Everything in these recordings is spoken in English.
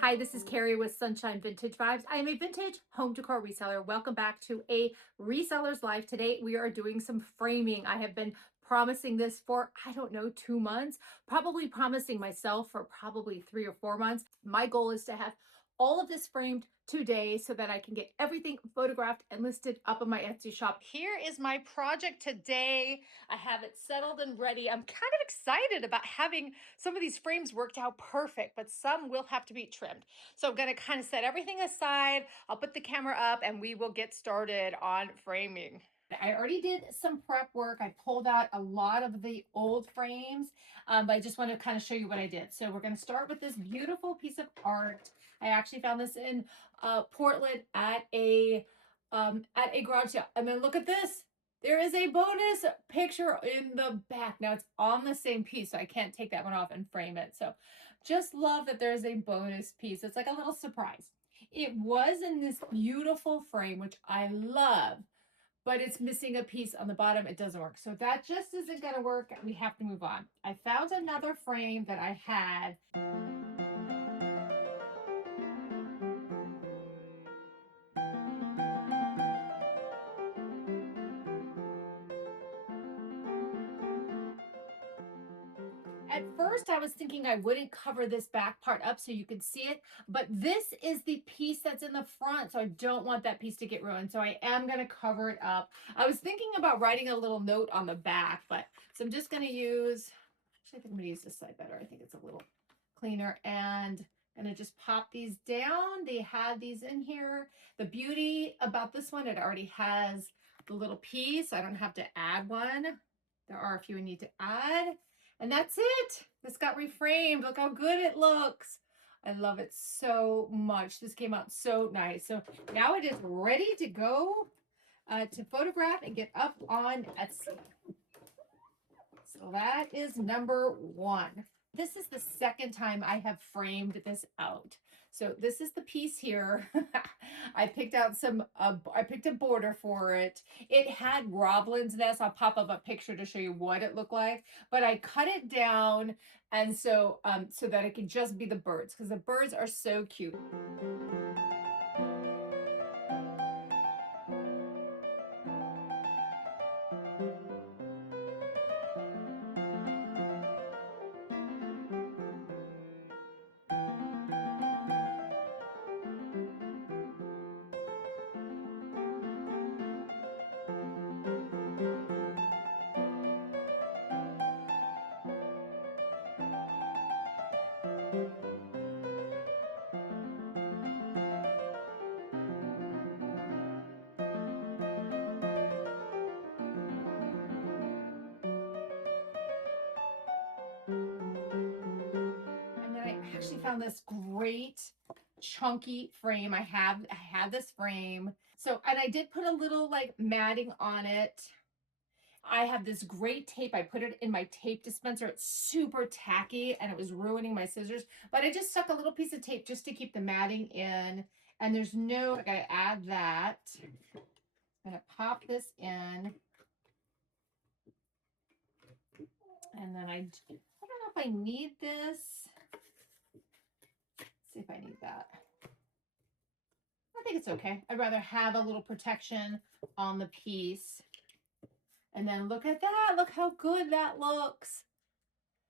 Hi, this is Carrie with Sunshine Vintage Vibes. I am a vintage home decor reseller. Welcome back to a Resellers Live. Today we are doing some framing. I have been promising this for, I don't know, 2 months, probably promising myself for probably 3 or 4 months. My goal is to have all of this framed today so that I can get everything photographed and listed up on my Etsy shop. Here is my project today. I have it settled and ready. I'm kind of excited about having some of these frames worked out perfect, but some will have to be trimmed. So I'm going to kind of set everything aside. I'll put the camera up and we will get started on framing. I already did some prep work. I pulled out a lot of the old frames, but I just want to kind of show you what I did. So we're going to start with this beautiful piece of art. I actually found this in Portland at a garage sale. And then look at this. There is a bonus picture in the back. Now it's on the same piece, so I can't take that one off and frame it. So just love that there's a bonus piece. It's like a little surprise. It was in this beautiful frame, which I love, but it's missing a piece on the bottom. It doesn't work. So that just isn't going to work. We have to move on. I found another frame that I had. At first, I was thinking I wouldn't cover this back part up so you could see it, but this is the piece that's in the front, so I don't want that piece to get ruined, so I am going to cover it up. I was thinking about writing a little note on the back, but so I'm just going to use, actually I think I'm going to use this side better. I think it's a little cleaner, and I'm going to just pop these down. They had these in here. The beauty about this one, it already has the little piece. I don't have to add one. There are a few I need to add. And that's it. This got reframed. Look how good it looks. I love it so much. This came out so nice. So now it is ready to go to photograph and get up on Etsy. So that is number one. This is the second time I have framed this out. So this is the piece here. I picked out I picked a border for it. It had robin's nest. I'll pop up a picture to show you what it looked like, but I cut it down, and so that it could just be the birds, because the birds are so cute. Actually found this great chunky frame. I had this frame. So, and I did put a little like matting on it. I have this great tape. I put it in my tape dispenser. It's super tacky and it was ruining my scissors, but I just stuck a little piece of tape just to keep the matting in. And there's no, I gotta add that. I'm gonna pop this in. And then I don't know if I need this. See if I need that. I think it's okay. I'd rather have a little protection on the piece. And then look at that. Look how good that looks.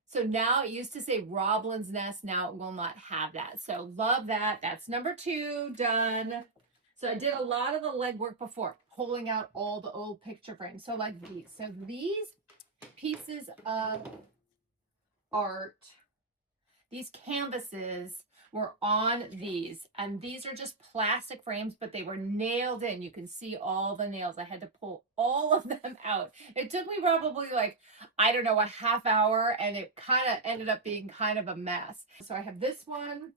So now it used to say robin's nest. Now it will not have that. So love that. That's number two done. So I did a lot of the legwork before, pulling out all the old picture frames. So like these. So these pieces of art, these canvases were on these, and these are just plastic frames, but they were nailed in. You can see all the nails. I had to pull all of them out. It took me probably like, I don't know, a half hour, and it kind of ended up being kind of a mess. So I have this one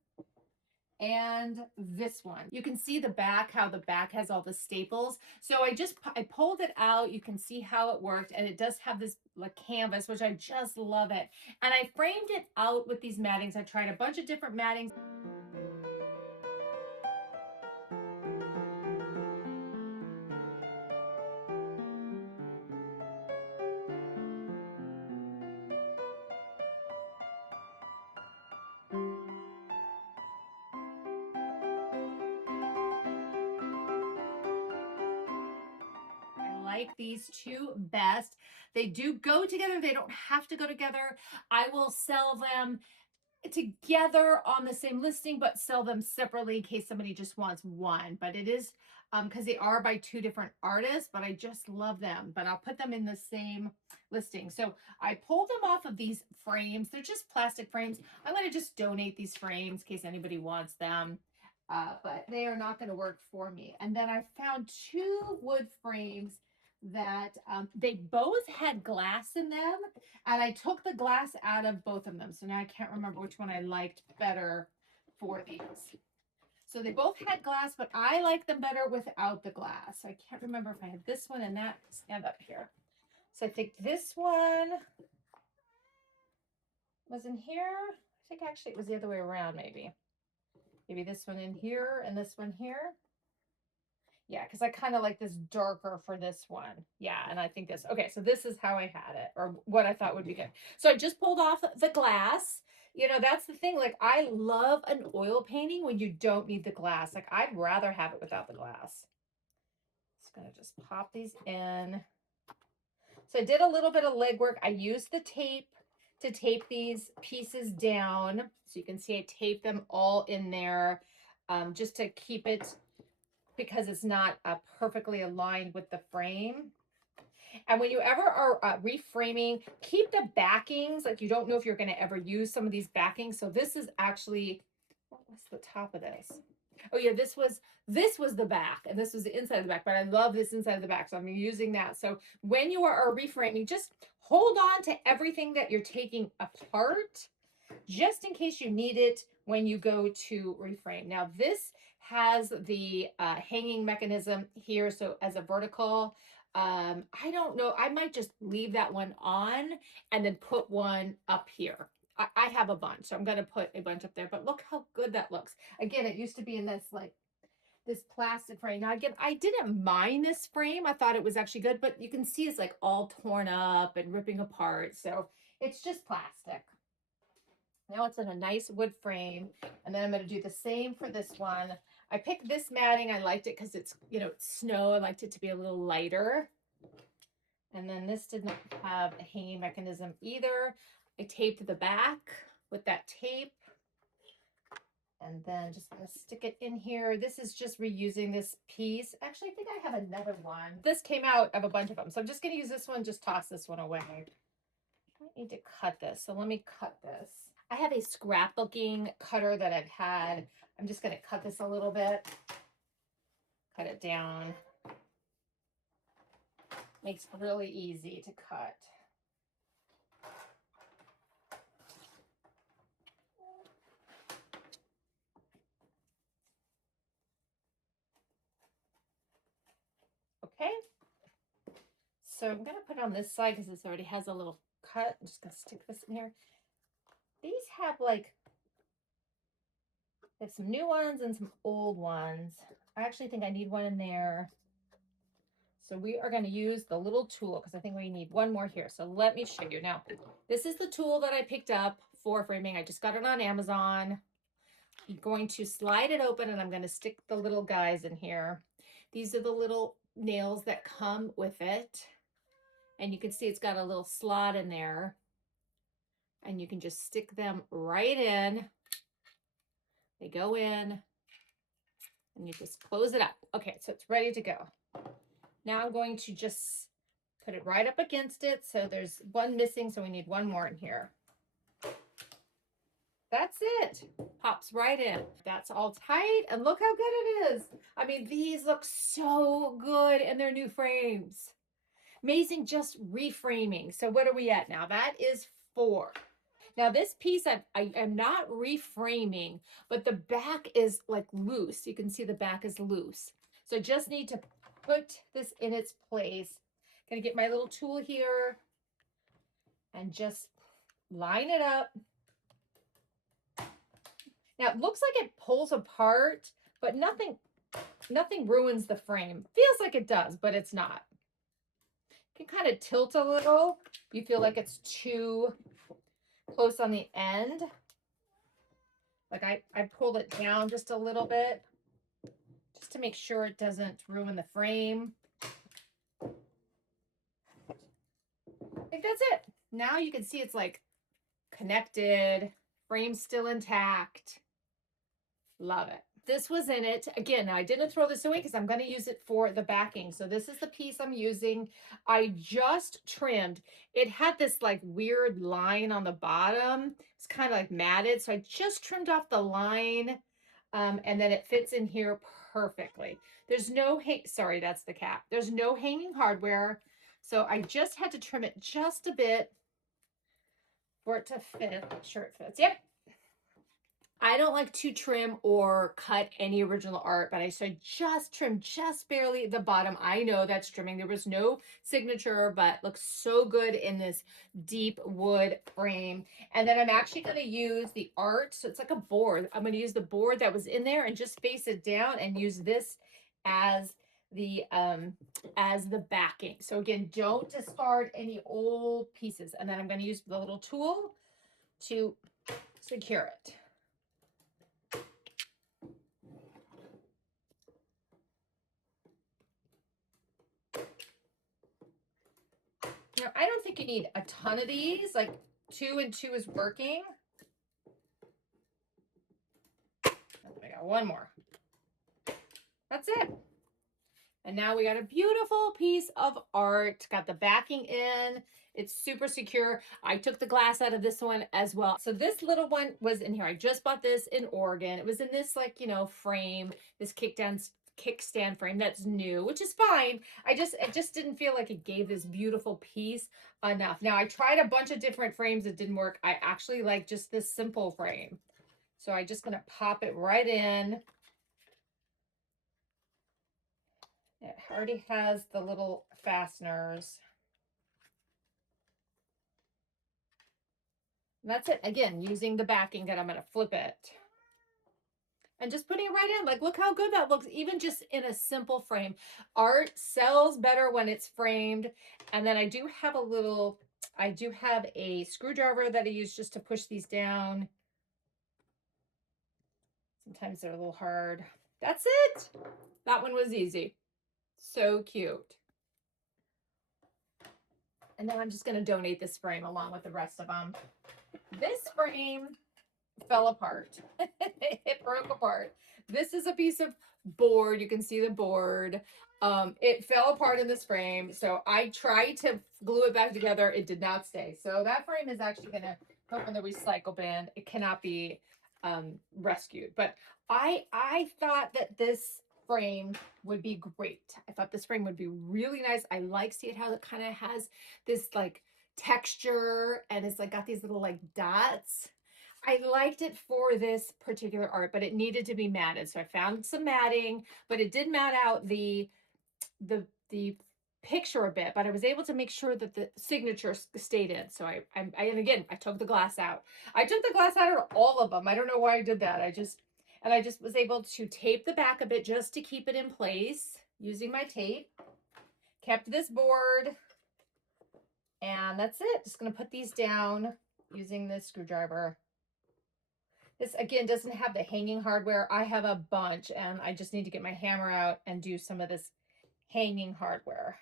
and this one. You can see the back, how the back has all the staples. So I pulled it out. You can see how it worked, and it does have this like canvas, which I just love it. And I framed it out with these mattings. I tried a bunch of different mattings. like these two best. They do go together. They don't have to go together. I will sell them together on the same listing, but sell them separately in case somebody just wants one. But it is because they are by two different artists, but I just love them. But I'll put them in the same listing. So I pulled them off of these frames. They're just plastic frames. I'm going to just donate these frames in case anybody wants them. But they are not going to work for me. And then I found two wood frames that they both had glass in them, and I took the glass out of both of them. So now I can't remember which one I liked better for these. So they both had glass, but I like them better without the glass. I can't remember if I had this one and that. Stand up here. So I think this one was in here. I think actually it was the other way around, maybe. Maybe this one in here and this one here. Yeah, because I kind of like this darker for this one. Yeah, and I think this, okay, so this is how I had it, or what I thought would be good. So I just pulled off the glass. You know, that's the thing. Like, I love an oil painting when you don't need the glass. Like, I'd rather have it without the glass. Just gonna just pop these in. So I did a little bit of legwork. I used the tape to tape these pieces down. So you can see I taped them all in there just to keep it, because it's not perfectly aligned with the frame. And when you ever are reframing, keep the backings, like you don't know if you're going to ever use some of these backings. So this is actually, what was the top of this? Oh yeah, this was the back, and this was the inside of the back, but I love this inside of the back, so I'm using that. So when you are reframing, just hold on to everything that you're taking apart, just in case you need it when you go to reframe. Now this has the hanging mechanism here, so as a vertical. I don't know, I might just leave that one on and then put one up here. I have a bunch, so I'm going to put a bunch up there, but look how good that looks. Again, it used to be in this like this plastic frame. Now again, I didn't mind this frame. I thought it was actually good, but you can see it's like all torn up and ripping apart. So it's just plastic. Now it's in a nice wood frame, and then I'm going to do the same for this one. I picked this matting. I liked it because it's, you know, it's snow. I liked it to be a little lighter. And then this did not have a hanging mechanism either. I taped the back with that tape. And then just going to stick it in here. This is just reusing this piece. Actually, I think I have another one. This came out of a bunch of them. So I'm just going to use this one, just toss this one away. I need to cut this. So let me cut this. I have a scrapbooking cutter that I've had. I'm just going to cut this a little bit. Cut it down. Makes it really easy to cut. Okay. So I'm going to put it on this side because this already has a little cut. I'm just going to stick this in here. These have like, there's some new ones and some old ones. I actually think I need one in there. So we are going to use the little tool because I think we need one more here. So let me show you. Now, this is the tool that I picked up for framing. I just got it on Amazon. I'm going to slide it open and I'm going to stick the little guys in here. These are the little nails that come with it. And you can see it's got a little slot in there. And you can just stick them right in. They go in. And you just close it up. Okay, so it's ready to go. Now I'm going to just put it right up against it. So there's one missing, so we need one more in here. That's it. Pops right in. That's all tight. And look how good it is. I mean, these look so good in their new frames. Amazing, just reframing. So what are we at now? That is 4. Now this piece I am not reframing, but the back is like loose. You can see the back is loose. So I just need to put this in its place. Gonna get my little tool here and just line it up. Now it looks like it pulls apart, but nothing ruins the frame. Feels like it does, but it's not. You can kind of tilt a little. You feel like it's too close on the end. Like I pulled it down just a little bit just to make sure it doesn't ruin the frame. think that's it. Now you can see it's like connected, frame still intact. Love it. This was in it. Again, I didn't throw this away because I'm going to use it for the backing. So this is the piece I'm using. I just trimmed. It had this like weird line on the bottom. It's kind of like matted. So I just trimmed off the line. And then it fits in here perfectly. There's no, sorry, that's the cap. There's no hanging hardware. So I just had to trim it just a bit for it to fit. Make sure it fits. Yep. I don't like to trim or cut any original art, but I just trimmed just barely the bottom. I know that's trimming. There was no signature, but looks so good in this deep wood frame. And then I'm actually going to use the art. So it's like a board. I'm going to use the board that was in there and just face it down and use this as the backing. So again, don't discard any old pieces. And then I'm going to use the little tool to secure it. Now, I don't think you need a ton of these, like 2 and 2 is working. I got one more. That's it. And now we got a beautiful piece of art. Got the backing in. It's super secure. I took the glass out of this one as well. So this little one was in here. I just bought this in Oregon. It was in this like, you know, frame, this kickstand frame that's new, which is fine. It just didn't feel like it gave this beautiful piece enough. Now I tried a bunch of different frames that didn't work. I actually like just this simple frame. So I'm just gonna pop it right in. It already has the little fasteners. And that's it. Again, using the backing that I'm gonna flip it. And just putting it right in, like, look how good that looks, even just in a simple frame. Art sells better when it's framed. And then I do have a screwdriver that I use just to push these down. Sometimes they're a little hard. That's it. That one was easy. So cute. And then I'm just going to donate this frame along with the rest of them. This frame fell apart. It broke apart. This is a piece of board. You can see the board. It fell apart in this frame. So I tried to glue it back together. It did not stay. So that frame is actually going to go in the recycle bin. It cannot be rescued. But I thought that this frame would be great. I thought this frame would be really nice. I like seeing how it kind of has this like texture and it's like got these little like dots. I liked it for this particular art, but it needed to be matted. So I found some matting, but it did mat out the picture a bit, but I was able to make sure that the signature stayed in. So and again, I took the glass out. I took the glass out of all of them. I don't know why I did that. I just was able to tape the back a bit just to keep it in place using my tape. Kept this board, and that's it. Just going to put these down using this screwdriver. This, again, doesn't have the hanging hardware. I have a bunch, and I just need to get my hammer out and do some of this hanging hardware.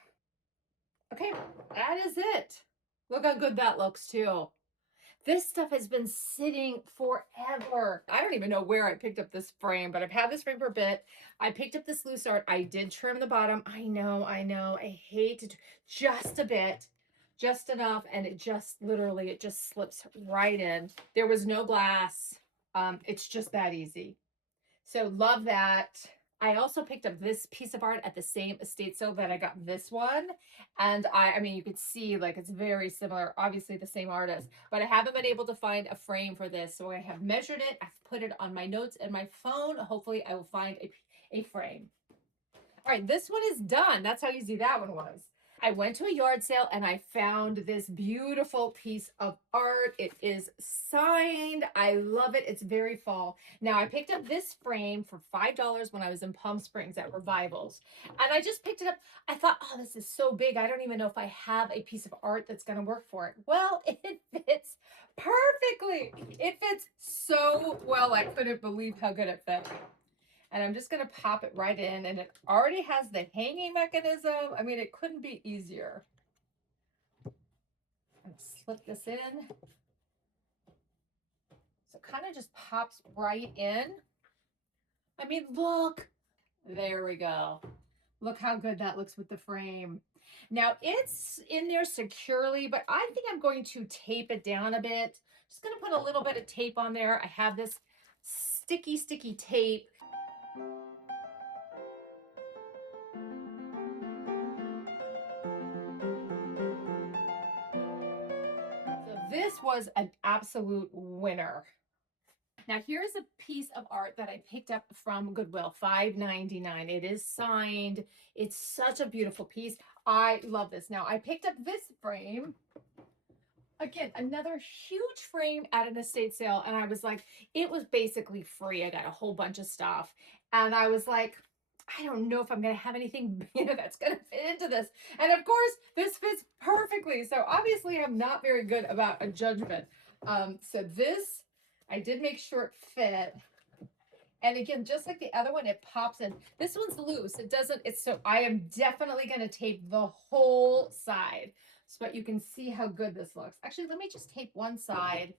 Okay, that is it. Look how good that looks, too. This stuff has been sitting forever. I don't even know where I picked up this frame, but I've had this frame for a bit. I picked up this loose art. I did trim the bottom. I know. I hate it. Just a bit. Just enough, and it just literally, it just slips right in. There was no glass. It's just that easy. So love that. I also picked up this piece of art at the same estate sale that I got this one. And I mean, you could see like it's very similar, obviously the same artist, but I haven't been able to find a frame for this. So I have measured it. I've put it on my notes in my phone. Hopefully I will find a frame. All right, this one is done. That's how easy that one was. I went to a yard sale and I found this beautiful piece of art. It is signed. I love it. It's very fall. Now I picked up this frame for $5 when I was in Palm Springs at Revivals. And I just picked it up. I thought, oh, this is so big. I don't even know if I have a piece of art that's going to work for it. Well, it fits perfectly. It fits so well. I couldn't believe how good it fit. And I'm just going to pop it right in, and it already has the hanging mechanism. I mean, it couldn't be easier. I'm gonna slip this in. So it kind of just pops right in. I mean, look, there we go. Look how good that looks with the frame. Now it's in there securely, but I think I'm going to tape it down a bit. Just gonna put a little bit of tape on there. I have this sticky tape. So this was an absolute winner. Now here's a piece of art that I picked up from Goodwill, $5.99. It is signed. It's such a beautiful piece. I love this. Now I picked up this frame. Again, another huge frame at an estate sale. And I was like, it was basically free. I got a whole bunch of stuff. And I was like, I don't know if I'm going to have anything that's going to fit into this. And of course, this fits perfectly. So obviously, I'm not very good about a judgment. So this, I did make sure it fit. And again, just like the other one, it pops in. This one's loose. It doesn't, so I am definitely going to tape the whole side so that you can see how good this looks. Actually, let me just tape one side.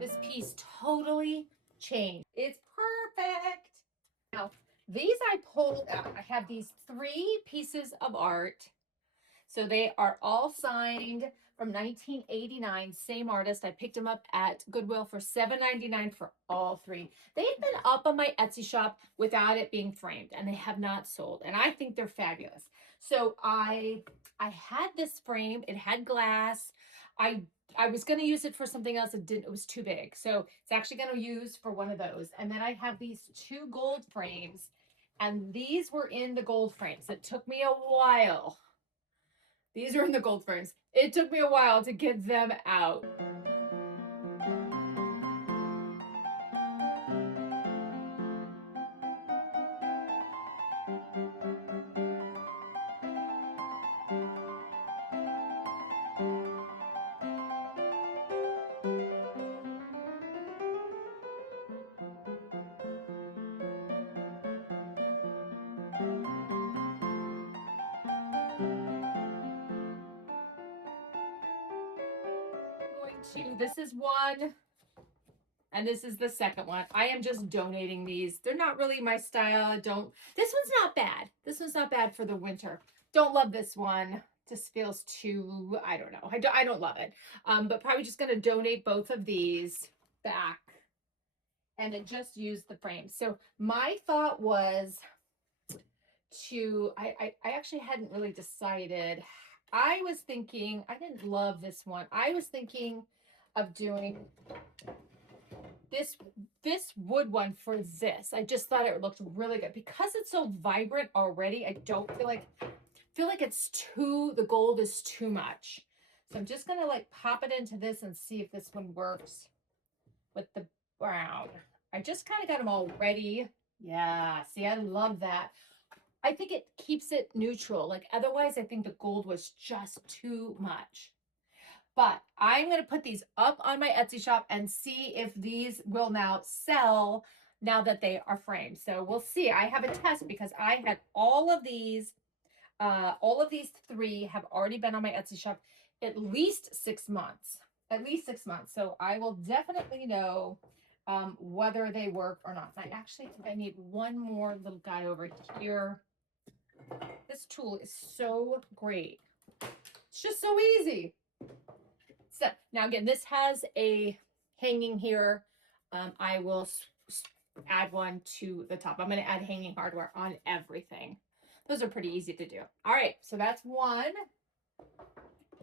This piece totally changed. It's perfect. Now, these I pulled out. I have these 3 pieces of art. So they are all signed from 1989, same artist. I picked them up at Goodwill for $7.99 for all 3. They've been up on my Etsy shop without it being framed, and they have not sold. And I think they're fabulous. So I had this frame. It had glass. I was going to use it for something else. It was too big. So it's actually going to use for one of those. And then I have these 2 gold frames, and these were in the gold frames. It took me a while. These are in the gold frames. It took me a while to get them out. This is one, and this is the second one. I am just donating these. They're not really my style. This one's not bad. This one's not bad for the winter. Don't love this one. Just feels too, I don't know. I don't love it. But probably just going to donate both of these back and then just use the frame. So my thought was I actually hadn't really decided. I was thinking, I didn't love this one. I was thinking of doing this wood one for this. I just thought it looked really good because it's so vibrant already. I don't feel like it's the gold is too much. So I'm just gonna like pop it into this and see if this one works with the brown. I just kind of got them all ready. Yeah, see, I love that. I think it keeps it neutral. Like otherwise, I think the gold was just too much. But I'm going to put these up on my Etsy shop and see if these will now sell now that they are framed. So we'll see. I have a test because I had all of these 3 have already been on my Etsy shop at least 6 months. At least 6 months. So I will definitely know whether they work or not. I actually think I need one more little guy over here. This tool is so great. It's just so easy. So now again, this has a hanging here. I will add one to the top. I'm going to add hanging hardware on everything. Those are pretty easy to do. All right, so that's one.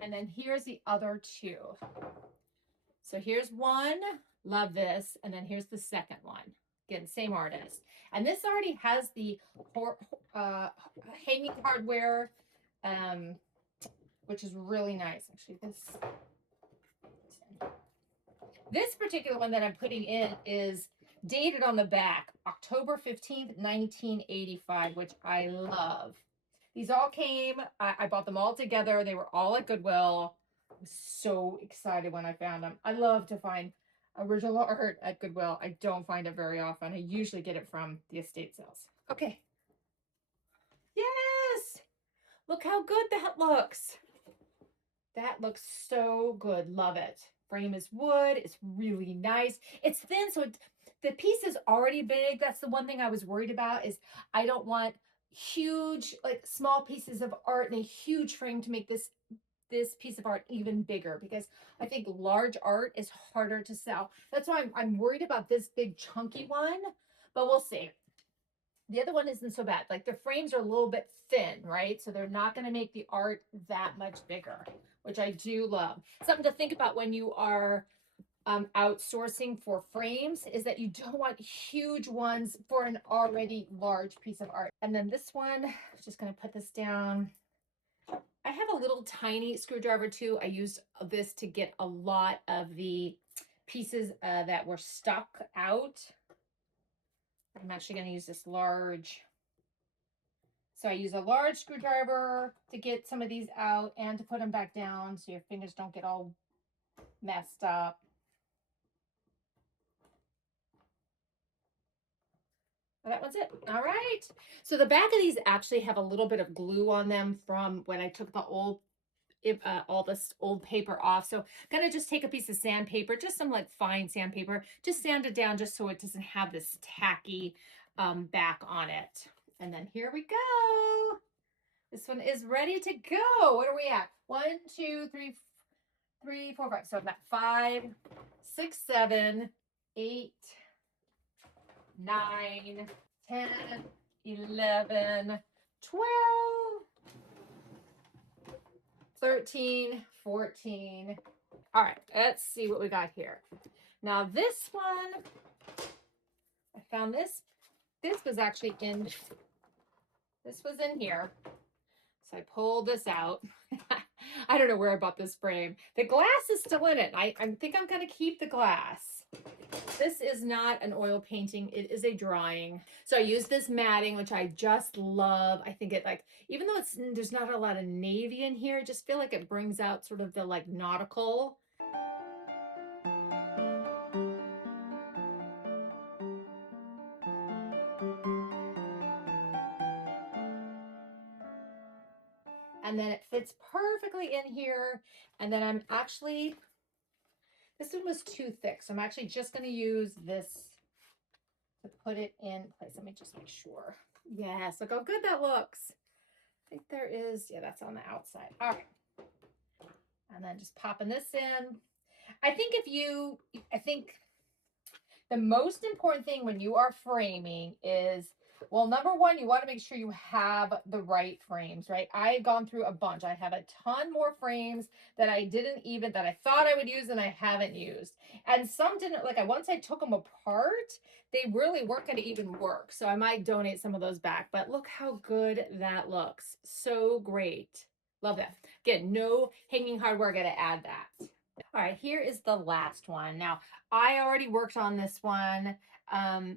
And then here's the other 2. So here's one, love this. And then here's the second one. Again, same artist. And this already has the hanging hardware which is really nice. Actually, this particular one that I'm putting in is dated on the back, October 15th, 1985, which I love. These all came, I bought them all together. They were all at Goodwill. I was so excited when I found them. I love to find original art at Goodwill. I don't find it very often. I usually get it from the estate sales. Okay. Yes. Look how good that looks. That looks so good. Love it. Frame is wood. It's really nice. It's thin, so the piece is already big. That's the one thing I was worried about, is I don't want huge, like small pieces of art and a huge frame to make this piece of art even bigger, because I think large art is harder to sell. That's why I'm worried about this big chunky one, but we'll see. The other one isn't so bad. Like the frames are a little bit thin, right? So they're not going to make the art that much bigger, which I do love. Something to think about when you are outsourcing for frames is that you don't want huge ones for an already large piece of art. And then this one, I'm just going to put this down. I have a little tiny screwdriver too. I used this to get a lot of the pieces that were stuck out. I'm actually going to use this large. So I use a large screwdriver to get some of these out and to put them back down so your fingers don't get all messed up. Well, that one's it. All right. So the back of these actually have a little bit of glue on them from when I took the all this old paper off. So I'm gonna just take a piece of sandpaper, just some like fine sandpaper, just sand it down just so it doesn't have this tacky back on it. And then here we go. This one is ready to go. What are we at? 1, 2, 3, 4, 5. So I've got 5, 6, 7, 8, 9, 10, 11, 12, 13, 14. All right, let's see what we got here. Now this one, I found this. This was actually in, this was in here. So I pulled this out. I don't know where I bought this frame. The glass is still in it. I think I'm going to keep the glass. This is not an oil painting. It is a drawing. So I use this matting, which I just love. I think it, like, even though there's not a lot of navy in here, I just feel like it brings out sort of the like nautical. And then it fits perfectly in here. And then I'm actually, this one was too thick, so I'm actually just going to use this to put it in place. Let me just make sure. Yes, look how good that looks. I think there is, yeah, that's on the outside. All right. And then just popping this in. I think the most important thing when you are framing is, well, number one, you want to make sure you have the right frames, right? I've gone through a bunch. I have a ton more frames that I thought I would use and I haven't used. And some didn't, like once I took them apart, they really weren't going to even work. So I might donate some of those back, but look how good that looks. So great. Love that. Again, no hanging hardware, I got to add that. All right, here is the last one. Now, I already worked on this one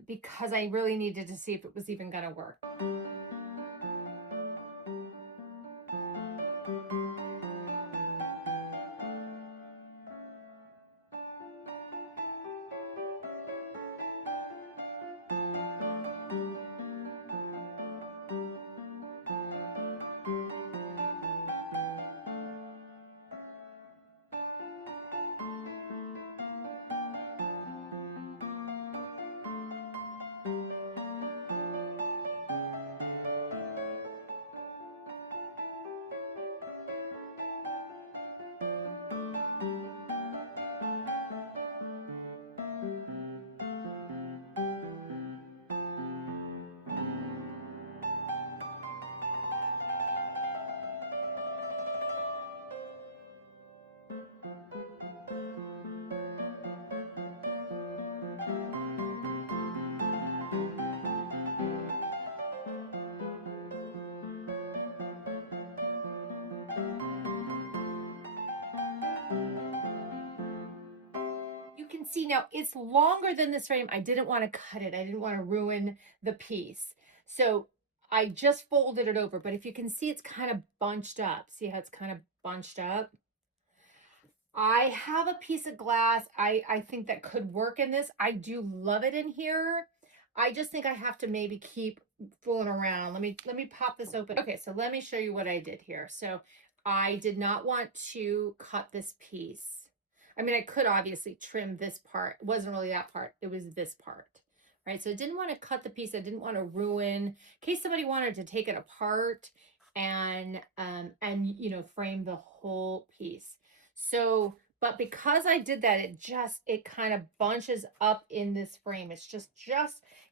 because I really needed to see if it was even going to work. can see now it's longer than this frame. I didn't want to cut it. I didn't want to ruin the piece. So I just folded it over, but if you can see, it's kind of bunched up. See how it's kind of bunched up? I have a piece of glass. I think that could work in this. I do love it in here. I just think I have to maybe keep fooling around. Let me pop this open. Okay, so let me show you what I did here. So I did not want to cut this piece. I mean, I could obviously trim this part. It wasn't really that part. It was this part, right? So I didn't want to cut the piece. I didn't want to ruin, in case somebody wanted to take it apart and you know, frame the whole piece. So, but because I did that, it kind of bunches up in this frame. It's just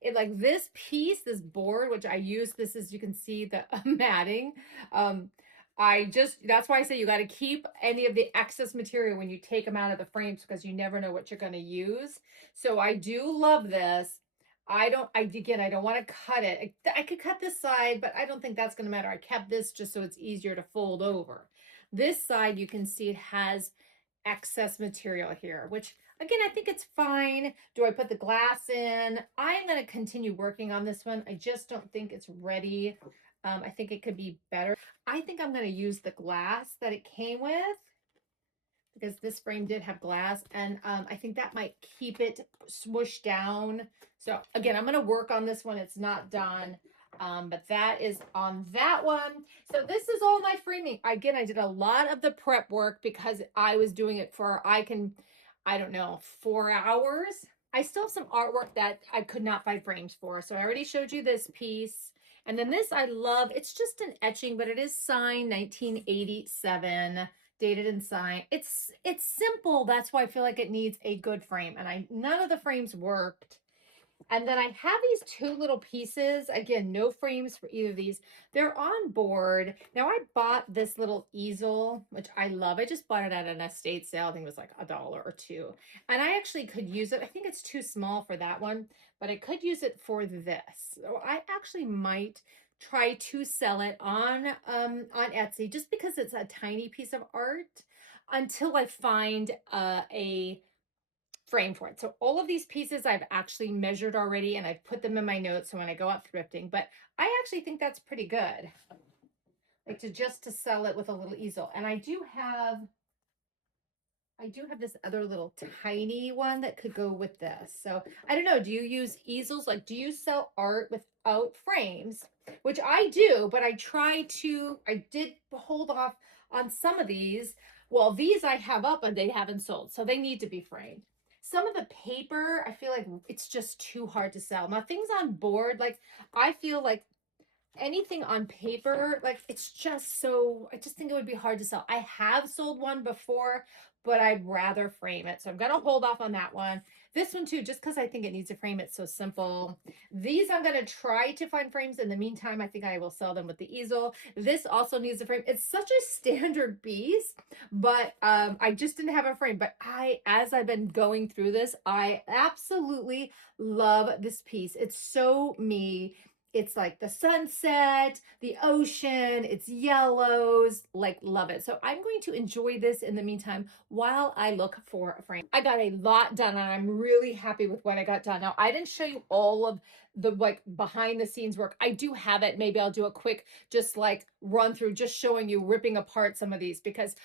it like this piece, this board, which I use, this is, you can see the matting. That's why I say you got to keep any of the excess material when you take them out of the frames, because you never know what you're going to use. So I do love this. Again, I don't want to cut it. I could cut this side, but I don't think that's going to matter. I kept this just so it's easier to fold over. This side, you can see it has excess material here, which again, I think it's fine. Do I put the glass in? I am going to continue working on this one. I just don't think it's ready. I think it could be better. I think I'm going to use the glass that it came with, because this frame did have glass, and I think that might keep it swooshed down. So again, I'm going to work on this one. It's not done. But that is on that one. So this is all my framing. Again, I did a lot of the prep work because I was doing it for, I don't know, 4 hours. I still have some artwork that I could not find frames for. So I already showed you this piece. And then this I love. It's just an etching, but it is signed 1987, dated and signed. It's simple. That's why I feel like it needs a good frame. And none of the frames worked. And then I have these two little pieces. Again, no frames for either of these. They're on board. Now I bought this little easel, which I love. I just bought it at an estate sale. I think it was like $1 or $2. And I actually could use it. I think it's too small for that one, but I could use it for this. So I actually might try to sell it on Etsy, just because it's a tiny piece of art, until I find a frame for it. So all of these pieces I've actually measured already, and I've put them in my notes so when I go out thrifting, but I actually think that's pretty good. Like to sell it with a little easel. And I do have this other little tiny one that could go with this. So I don't know, do you use easels? Like, do you sell art without frames? Which I do, but I did hold off on some of these. Well, these I have up and they haven't sold, so they need to be framed. Some of the paper, I feel like it's just too hard to sell. Now, things on board, like I feel like anything on paper, like it's just so, I just think it would be hard to sell. I have sold one before, but I'd rather frame it. So I'm going to hold off on that one. This one too, just because I think it needs a frame. It's so simple. These I'm going to try to find frames. In the meantime, I think I will sell them with the easel. This also needs a frame. It's such a standard piece, but I just didn't have a frame. But as I've been going through this, I absolutely love this piece. It's so me. It's like the sunset, the ocean, it's yellows, like love it. So I'm going to enjoy this in the meantime while I look for a frame. I got a lot done and I'm really happy with what I got done. Now, I didn't show you all of the like behind the scenes work. I do have it. Maybe I'll do a quick just like run through, just showing you ripping apart some of these, because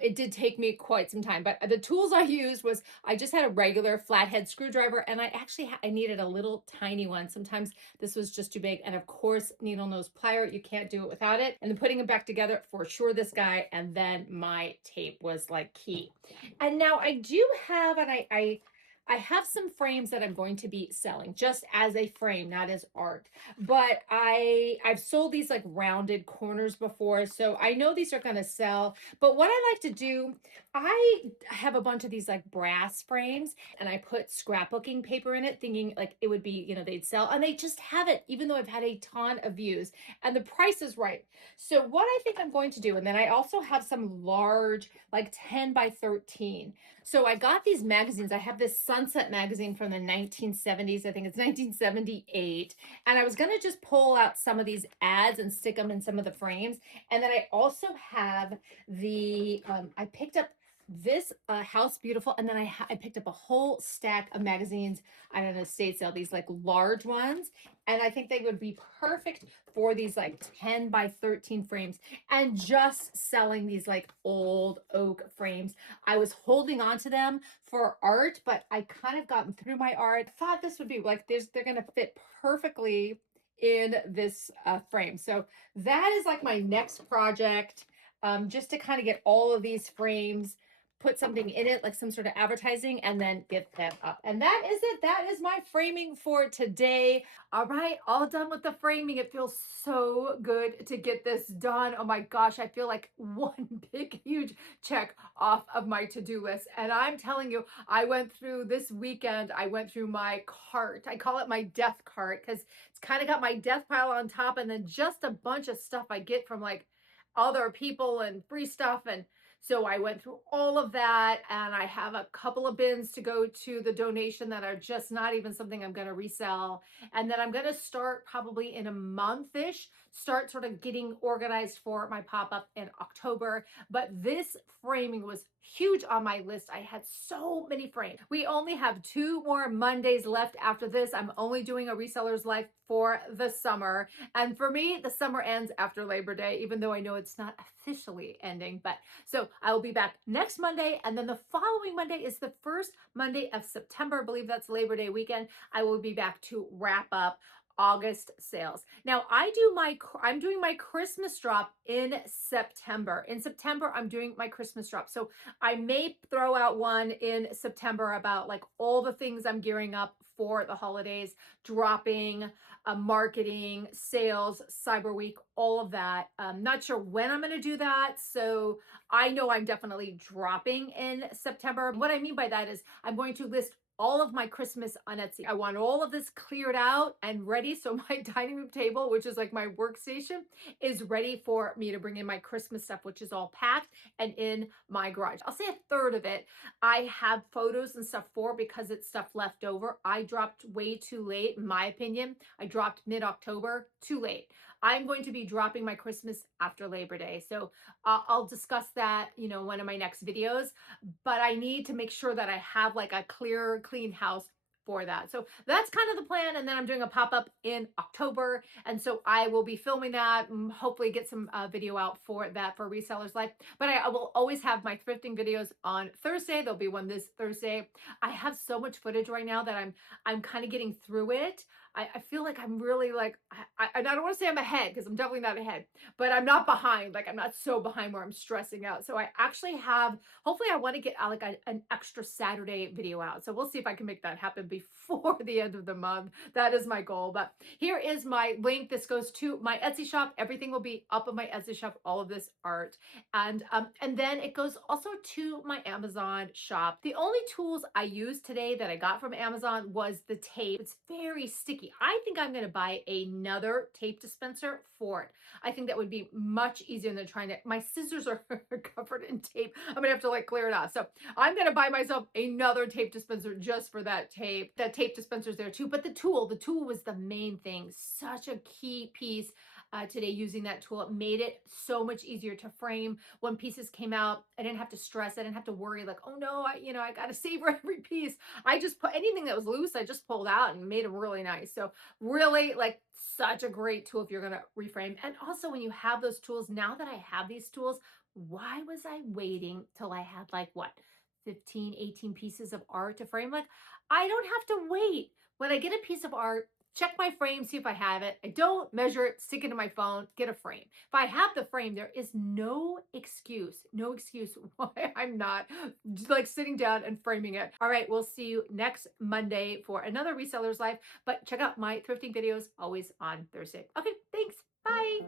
it did take me quite some time. But the tools I used was, I just had a regular flathead screwdriver, and I actually I needed a little tiny one. Sometimes this was just too big. And of course, needle nose plier, you can't do it without it. And then putting it back together, for sure, this guy, and then my tape was like key. And now I do have, and I have some frames that I'm going to be selling just as a frame, not as art. But I've sold these like rounded corners before, so I know these are going to sell. But what I like to do, I have a bunch of these like brass frames, and I put scrapbooking paper in it, thinking like it would be, you know, they'd sell, and they just haven't, even though I've had a ton of views, and the price is right. So what I think I'm going to do, and then I also have some large, like 10 by 13. So I got these magazines. I have this Sunset magazine from the 1970s. I think it's 1978. And I was going to just pull out some of these ads and stick them in some of the frames. And then I also have the, I picked up this House Beautiful, and then I picked up a whole stack of magazines on an estate sale, these like large ones, and I think they would be perfect for these like 10 by 13 frames, and just selling these like old oak frames. I was holding on to them for art, but I kind of gotten through my art. Thought this would be like this, they're gonna fit perfectly in this frame. So that is like my next project, just to kind of get all of these frames, put something in it, like some sort of advertising, and then get them up. And that is it. That is my framing for today. All right, all done with the framing. It feels so good to get this done. Oh my gosh, I feel like one big, huge check off of my to-do list. And I'm telling you, I went through this weekend, I went through my cart. I call it my death cart because it's kind of got my death pile on top and then just a bunch of stuff I get from like other people and free stuff. And so I went through all of that, and I have a couple of bins to go to the donation that are just not even something I'm going to resell. And then I'm going to start probably in a month-ish, start sort of getting organized for my pop-up in October. But this framing was huge on my list. I had so many frames. We only have 2 more Mondays left after this. I'm only doing a reseller's life for the summer. And for me, the summer ends after Labor Day, even though I know it's not officially ending. But so I will be back next Monday. And then the following Monday is the first Monday of September. I believe that's Labor Day weekend. I will be back to wrap up August sales. Now I'm doing my Christmas drop in September. In September, I'm doing my Christmas drop. So I may throw out one in September about like all the things I'm gearing up for the holidays, dropping, marketing, sales, Cyber Week, all of that. Not sure when I'm going to do that. So I know I'm definitely dropping in September. What I mean by that is I'm going to list all of my Christmas on Etsy. I want all of this cleared out and ready. So my dining room table, which is like my workstation, is ready for me to bring in my Christmas stuff, which is all packed and in my garage. I'll say a third of it I have photos and stuff for because it's stuff left over. I dropped way too late, in my opinion. I dropped mid-October, too late. I'm going to be dropping my Christmas after Labor Day. So I'll discuss that, one of my next videos, but I need to make sure that I have like a clear, clean house for that. So that's kind of the plan. And then I'm doing a pop-up in October. And so I will be filming that and hopefully get some video out for that for Resellers Life. But I will always have my thrifting videos on Thursday. There'll be one this Thursday. I have so much footage right now that I'm kind of getting through it. I feel like I'm really like, I don't want to say I'm ahead because I'm definitely not ahead, but I'm not behind. Like I'm not so behind where I'm stressing out. So I actually have, hopefully I want to get like an extra Saturday video out. So we'll see if I can make that happen before the end of the month. That is my goal. But here is my link. This goes to my Etsy shop. Everything will be up on my Etsy shop, all of this art. And then it goes also to my Amazon shop. The only tools I used today that I got from Amazon was the tape. It's very sticky. I think I'm going to buy another tape dispenser for it. I think that would be much easier than trying to, my scissors are covered in tape. I'm going to have to like clear it off. So I'm going to buy myself another tape dispenser just for that tape. That tape dispenser is there too. But the tool was the main thing. Such a key piece today using that tool. It made it so much easier to frame. When pieces came out, I didn't have to stress. I didn't have to worry like, oh no, I got to savor every piece. I just put anything that was loose, I just pulled out and made it really nice. So really like such a great tool if you're going to reframe. And also when you have those tools, now that I have these tools, why was I waiting till I had like what, 15, 18 pieces of art to frame? Like I don't have to wait. When I get a piece of art, check my frame, see if I have it. I don't measure it, stick it in my phone, get a frame. If I have the frame, there is no excuse why I'm not like sitting down and framing it. All right, we'll see you next Monday for another Reseller's Life, but check out my thrifting videos always on Thursday. Okay, thanks. Bye.